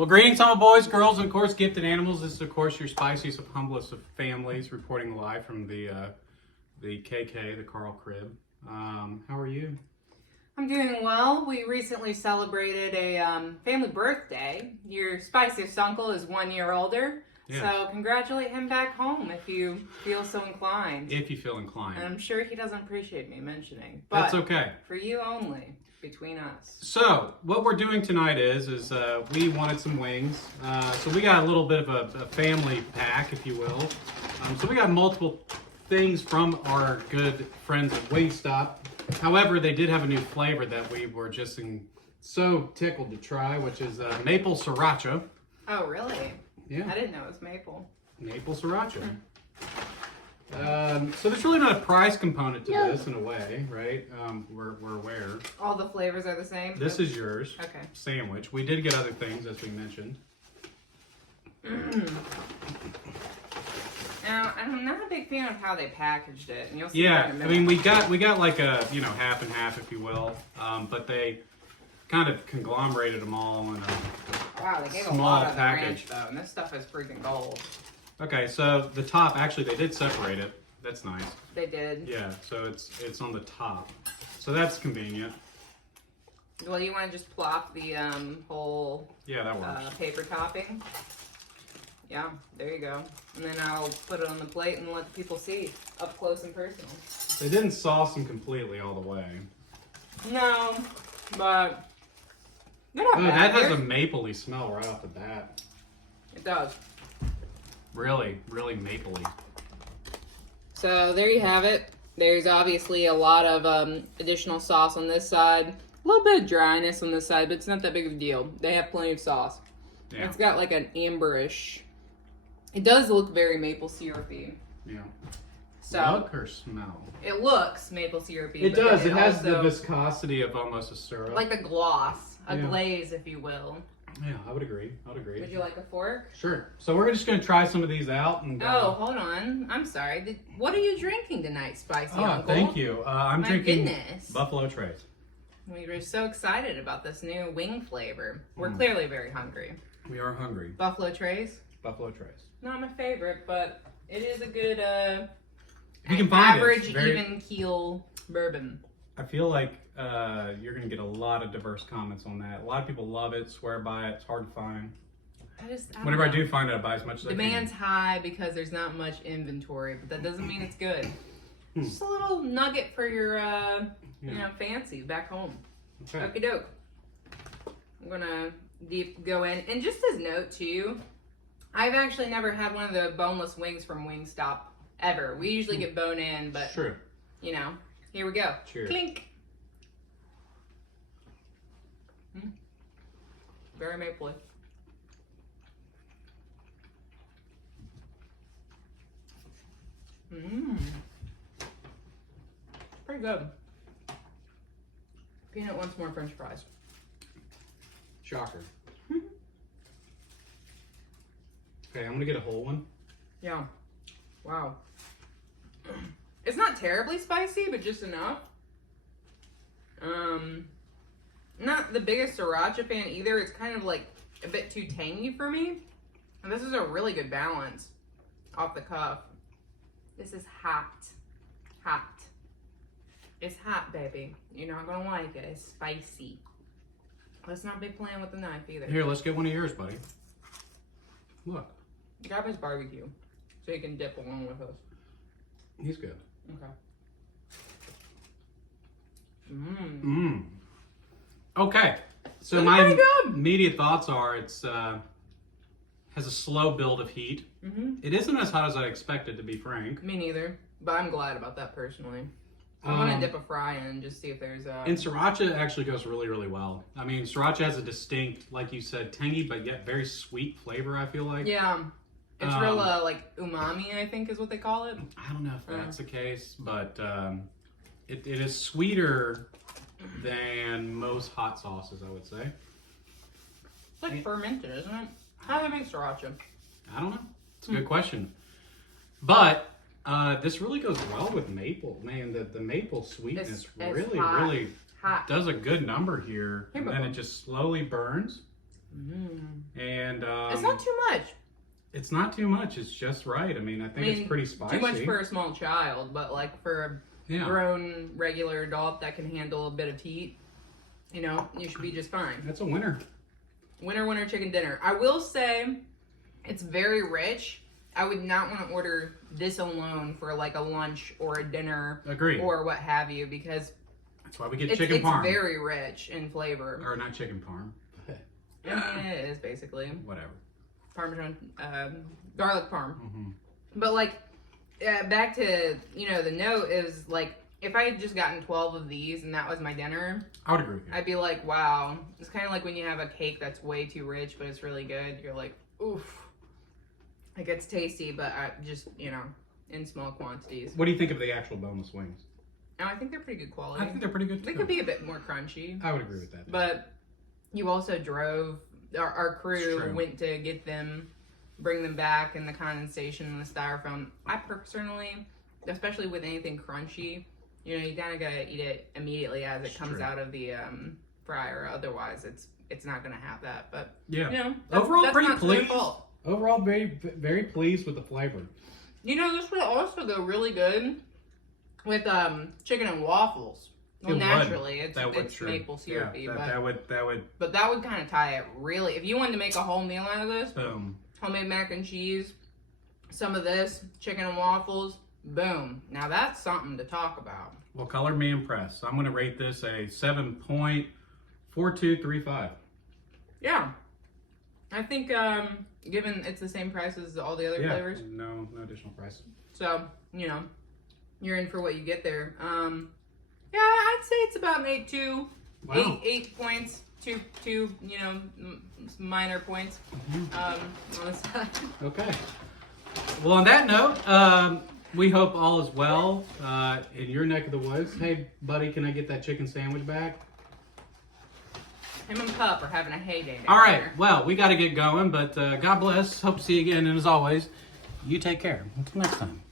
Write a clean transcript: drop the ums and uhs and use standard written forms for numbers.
Well, greetings, all boys, girls, and of course, gifted animals. This is, of course, your spiciest of humblest of families, reporting live from the KK, the Karl crib. How are you? I'm doing well. We recently celebrated a family birthday. Your spiciest uncle is 1 year older. Yes. So congratulate him back home if you feel so inclined. If you feel inclined. And I'm sure he doesn't appreciate me mentioning. But that's okay. For you only, between us. So, what we're doing tonight is we wanted some wings. So we got a little bit of a family pack, if you will. So we got multiple things from our good friends at Wingstop. However, they did have a new flavor that we were just so tickled to try, which is maple sriracha. Oh, really? Yeah. I didn't know it was maple. Maple sriracha. So there's really not a price component to this in a way, right? We're aware. All the flavors are the same? This is yours. Okay. Sandwich. We did get other things, as we mentioned. Now, I'm not a big fan of how they packaged it, and you'll see Yeah, that in a I minute. mean, we got like a, half and half, if you will. But they kind of conglomerated them all in a Wow, they gave a small lot of the package. ranch, though, and this stuff is freaking gold. Okay, so the top, actually, they did separate it. That's nice. They did. Yeah, so it's on the top. So that's convenient. Well, you want to just plop the whole Yeah, that works. paper topping? Yeah, there you go. And then I'll put it on the plate and let the people see up close and personal. They didn't sauce them completely all the way. No, but they're not Ooh, bad. that has a mapley smell right off the bat. It does. Really, really mapley. So there you have it. There's obviously a lot of additional sauce on this side. A little bit of dryness on this side, but it's not that big of a deal. They have plenty of sauce. Yeah. It's got like an amberish. It does look very maple syrupy. Yeah. So Look or smell? it looks maple syrupy. It but does. It has also, the viscosity of almost a syrup. like a gloss, a Yeah. glaze, if you will. Yeah, I would agree. I would agree. Would you like a fork? Sure. So we're just gonna try some of these out. And, Oh, hold on. I'm sorry. What are you drinking tonight, Spicy Uncle? thank you. I'm My drinking goodness. Buffalo Trace. We were so excited about this new wing flavor. We're clearly very hungry. We are hungry. Buffalo Trace? Buffalo Trace. Not my favorite, but it is a good You can find it. average, It's very- even keel bourbon. I feel like you're gonna get a lot of diverse comments on that. A lot of people love it, swear by it. It's hard to find. Whenever I do find it, I buy as much as Demand's high because there's not much inventory, but that doesn't mean it's good. Hmm. Just a little nugget for your, fancy back home. I can. Okay. Okie doke. I'm gonna go in. And just as note too, I've actually never had one of the boneless wings from Wingstop ever. We usually get bone in, but True. Here we go. Cheers. Clink. Very mapley. Pretty good. Peanut wants more French fries. Shocker. Okay, I'm gonna get a whole one. Yeah. Wow. It's not terribly spicy, but just enough. Not the biggest sriracha fan either. It's kind of like a bit too tangy for me. And this is a really good balance off the cuff. This is hot. Hot. It's hot, baby. You're not gonna like it. It's spicy. Let's not be playing with the knife either. Here, let's get one of yours, buddy. Look, Grab his barbecue so you can dip along with us. he's good. Okay. Okay, so It's my pretty good. immediate thoughts are it's has a slow build of heat. It isn't as hot as I expected, to be frank. Me neither, but I'm glad about that personally. I want to dip a fry in and just see if there's And sriracha actually goes really, really well. I mean, sriracha has a distinct, like you said, tangy but yet very sweet flavor, I feel like. Yeah. It's real, like, umami, I think is what they call it. I don't know if that's the case, but it is sweeter than most hot sauces, I would say. It's like fermented, isn't it? How do they make sriracha? I don't know. It's a good question. But this really goes well with maple. Man, the maple sweetness It's really, hot. really Hot. does a good number here. And then it just slowly burns. And it's not too much. It's not too much. It's just right. I mean, I think it's pretty spicy. Too much for a small child, but like for a grown regular adult that can handle a bit of heat, you know, you should be just fine. That's a winner. Winner chicken dinner. I will say it's very rich. I would not want to order this alone for like a lunch or a dinner. Agreed. Or what have you, because that's why we get chicken parm. It's very rich in flavor. Or not chicken parm. Yeah, it is basically. Whatever. Parmesan, garlic parm. Mm-hmm. But like, back to, you know, the note is like, if I had just gotten 12 of these and that was my dinner, I would agree with you. I'd be like, wow. It's kind of like when you have a cake that's way too rich, but it's really good. You're like, oof. Like, it's tasty, but just, you know, in small quantities. What do you think of the actual boneless wings? Oh, I think they're pretty good quality. I think they're pretty good, too. They could be a bit more crunchy. I would agree with that. But you also drove, our crew went to get them, bring them back, and the condensation and the styrofoam. I personally, especially with anything crunchy, you know, you kind of gotta eat it immediately as it comes out of the fryer. Otherwise, it's not gonna have that. But yeah, you know, overall that's pretty not their pleased. fault. Overall, very pleased with the flavor. You know, this would also go really good with chicken and waffles. Well, naturally, it's maple syrupy, yeah, that would. But that would kind of tie it really. If you wanted to make a whole meal out of this, boom. Homemade mac and cheese, some of this, chicken and waffles, boom. Now that's something to talk about. Well, color me impressed. I'm going to rate this a 7.4235. Yeah. I think, given it's the same price as all the other flavors. No additional price. So, you know, you're in for what you get there. Yeah, I'd say it's about made 8 points, two, you know, minor points on the side. Okay. Well, on that note, we hope all is well in your neck of the woods. Hey, buddy, can I get that chicken sandwich back? Him and Pup are having a heyday. All right. Well, we got to get going, but God bless. Hope to see you again. And as always, you take care. Until next time.